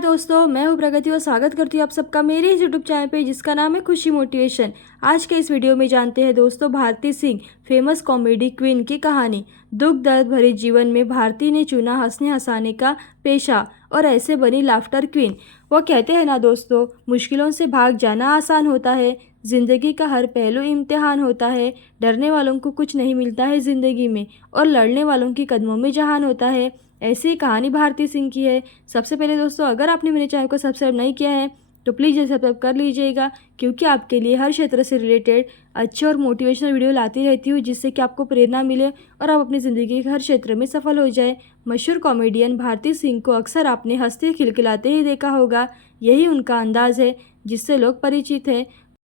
दोस्तों, मैं हूँ प्रगति और स्वागत करती हूँ आप सबका मेरे इस यूट्यूब चैनल पे जिसका नाम है खुशी मोटिवेशन। आज के इस वीडियो में जानते हैं दोस्तों Bharti Singh famous comedy queen की कहानी। दुख दर्द भरे जीवन में भारती ने चुना हंसने हंसाने का पेशा और ऐसे बनी लाफ्टर क्वीन। वो कहते हैं ना दोस्तों, मुश्किलों से भाग जाना आसान होता है, जिंदगी का हर पहलू इम्तिहान होता है। डरने वालों को कुछ नहीं मिलता है ज़िंदगी में और लड़ने वालों की कदमों में जहान होता है। ऐसी ही कहानी भारती सिंह की है। सबसे पहले दोस्तों, अगर आपने मेरे चैनल को सब्सक्राइब नहीं किया है तो प्लीज़ सब्सक्राइब कर लीजिएगा, क्योंकि आपके लिए हर क्षेत्र से रिलेटेड अच्छे और मोटिवेशनल वीडियो लाती रहती हूँ, जिससे कि आपको प्रेरणा मिले और आप अपनी ज़िंदगी के हर क्षेत्र में सफल हो जाए। मशहूर कॉमेडियन भारती सिंह को अक्सर आपने हंसते खिलखिलाते ही देखा होगा। यही उनका अंदाज़ है जिससे लोग परिचित हैं।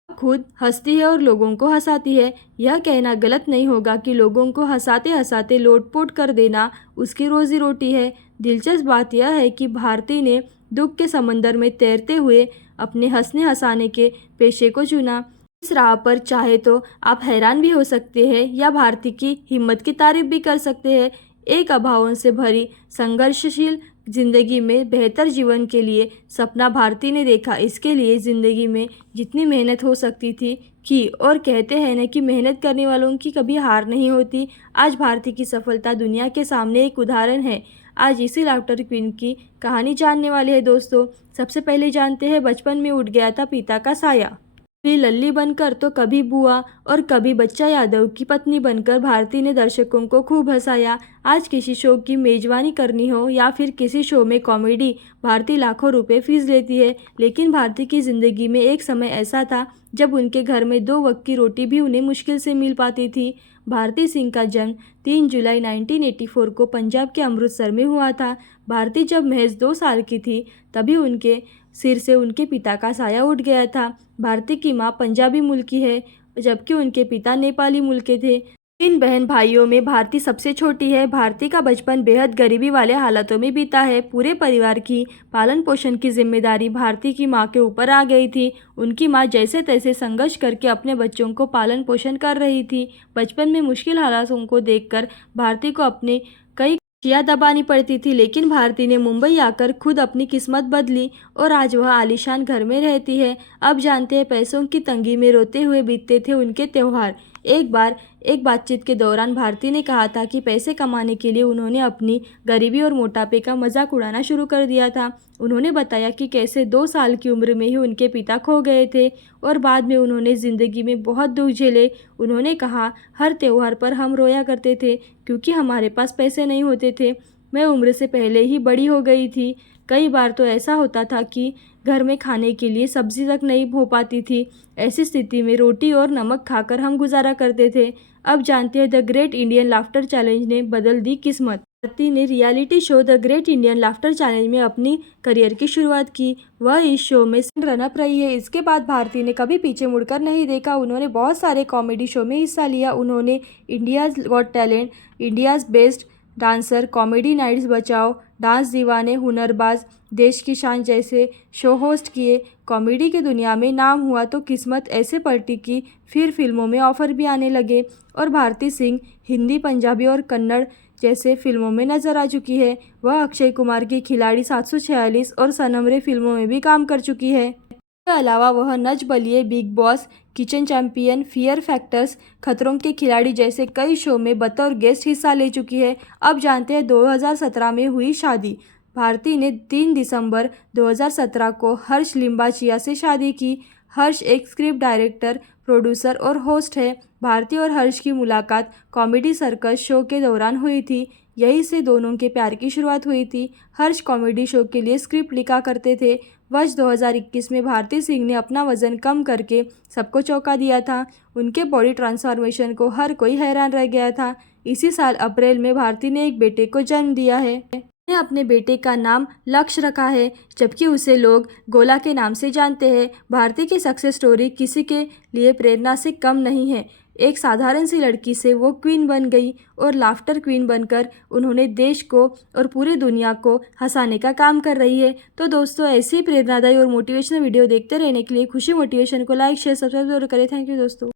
खुद हंसती है और लोगों को हंसाती है। यह कहना गलत नहीं होगा कि लोगों को हंसाते हंसाते लोटपोट कर देना उसकी रोजी रोटी है। दिलचस्प बात यह है कि भारती ने दुख के समंदर में तैरते हुए अपने हंसने हंसाने के पेशे को चुना। इस राह पर चाहे तो आप हैरान भी हो सकते हैं या भारती की हिम्मत की तारीफ भी कर सकते हैं। एक अभावों से भरी संघर्षशील जिंदगी में बेहतर जीवन के लिए सपना भारती ने देखा। इसके लिए ज़िंदगी में जितनी मेहनत हो सकती थी की, और कहते हैं ना कि मेहनत करने वालों की कभी हार नहीं होती। आज भारती की सफलता दुनिया के सामने एक उदाहरण है। आज इसी लाफ्टर क्वीन की कहानी जानने वाले हैं दोस्तों। सबसे पहले जानते हैं, बचपन में उठ गया था पिता का साया। कभी लल्ली बनकर तो कभी बुआ और कभी बच्चा यादव की पत्नी बनकर भारती ने दर्शकों को खूब हंसाया। आज किसी शो की मेजबानी करनी हो या फिर किसी शो में कॉमेडी, भारती लाखों रुपए फीस लेती है। लेकिन भारती की ज़िंदगी में एक समय ऐसा था जब उनके घर में 2 वक्त की रोटी भी उन्हें मुश्किल से मिल पाती थी। भारती सिंह का जन्म 3 जुलाई 1984 को पंजाब के अमृतसर में हुआ था। भारती जब महज 2 साल की थी तभी उनके सिर से उनके पिता का साया उठ गया था। भारती की मां पंजाबी मूल की है, जबकि उनके पिता नेपाली मूल के थे। 3 बहन भाइयों में भारती सबसे छोटी है। भारती का बचपन बेहद गरीबी वाले हालातों में बीता है। पूरे परिवार की पालन पोषण की जिम्मेदारी भारती की मां के ऊपर आ गई थी। उनकी मां जैसे तैसे संघर्ष करके अपने बच्चों को पालन पोषण कर रही थी। बचपन में मुश्किल हालातों को देखकर भारती को अपने कई खुशियाँ दबानी पड़ती थी, लेकिन भारती ने मुंबई आकर खुद अपनी किस्मत बदली और आज वह आलीशान घर में रहती है। अब जानते हैं, पैसों की तंगी में रोते हुए बीतते थे उनके त्योहार। एक बार एक बातचीत के दौरान भारती ने कहा था कि पैसे कमाने के लिए उन्होंने अपनी गरीबी और मोटापे का मजाक उड़ाना शुरू कर दिया था। उन्होंने बताया कि कैसे 2 साल की उम्र में ही उनके पिता खो गए थे और बाद में उन्होंने ज़िंदगी में बहुत दुख झेले। उन्होंने कहा, हर त्योहार पर हम रोया करते थे क्योंकि हमारे पास पैसे नहीं होते थे। मैं उम्र से पहले ही बड़ी हो गई थी। कई बार तो ऐसा होता था कि घर में खाने के लिए सब्जी तक नहीं हो पाती थी। ऐसी स्थिति में रोटी और नमक खाकर हम गुजारा करते थे। अब जानते हैं, the great Indian laughter challenge ने बदल दी किस्मत। भारती ने reality show the great Indian laughter challenge में अपनी करियर की शुरुआत की। वह इस शो में रनअप रही है। इसके बाद भारती ने कभी पीछे मुड़कर नहीं देखा। उन्होंने बहुत सारे कॉमेडी शो में हिस्सा लिया। उन्होंने India's got talent, India's best dancer, comedy nights Bachao, dance Deewane, Hunarbaaz, देश की शान जैसे शो होस्ट किए। कॉमेडी की दुनिया में नाम हुआ तो किस्मत ऐसे पलटी कि फिर फिल्मों में ऑफर भी आने लगे और भारती सिंह हिंदी, पंजाबी और कन्नड़ जैसे फिल्मों में नजर आ चुकी है। वह अक्षय कुमार की खिलाड़ी 746 और सनम रे फिल्मों में भी काम कर चुकी है। इसके अलावा वह Nach Baliye, Bigg Boss, kitchen champion, fear factors, Khatron Ke खिलाड़ी जैसे कई शो में बतौर गेस्ट हिस्सा ले चुकी है। अब जानते हैं, 2017 में हुई शादी। भारती ने 3 दिसंबर 2017 को हर्ष लिम्बाचिया से शादी की। हर्ष एक स्क्रिप्ट डायरेक्टर, प्रोड्यूसर और होस्ट है। भारती और हर्ष की मुलाकात कॉमेडी सर्कस शो के दौरान हुई थी। यहीं से दोनों के प्यार की शुरुआत हुई थी। हर्ष कॉमेडी शो के लिए स्क्रिप्ट लिखा करते थे। वर्ष 2021 में भारती सिंह ने अपना वजन कम करके सबको चौंका दिया था। उनके बॉडी ट्रांसफॉर्मेशन को हर कोई हैरान रह गया था। इसी साल अप्रैल में भारती ने एक बेटे को जन्म दिया है। ने अपने बेटे का नाम लक्ष्य रखा है, जबकि उसे लोग गोला के नाम से जानते हैं। भारती की सक्सेस स्टोरी किसी के लिए प्रेरणा से कम नहीं है। एक साधारण सी लड़की से वो क्वीन बन गई और लाफ्टर क्वीन बनकर उन्होंने देश को और पूरी दुनिया को हंसाने का काम कर रही है। तो दोस्तों, ऐसी प्रेरणादायी और मोटिवेशनल वीडियो देखते रहने के लिए खुशी मोटिवेशन को लाइक, शेयर, सब्सक्राइब जरूर करें। थैंक यू दोस्तों।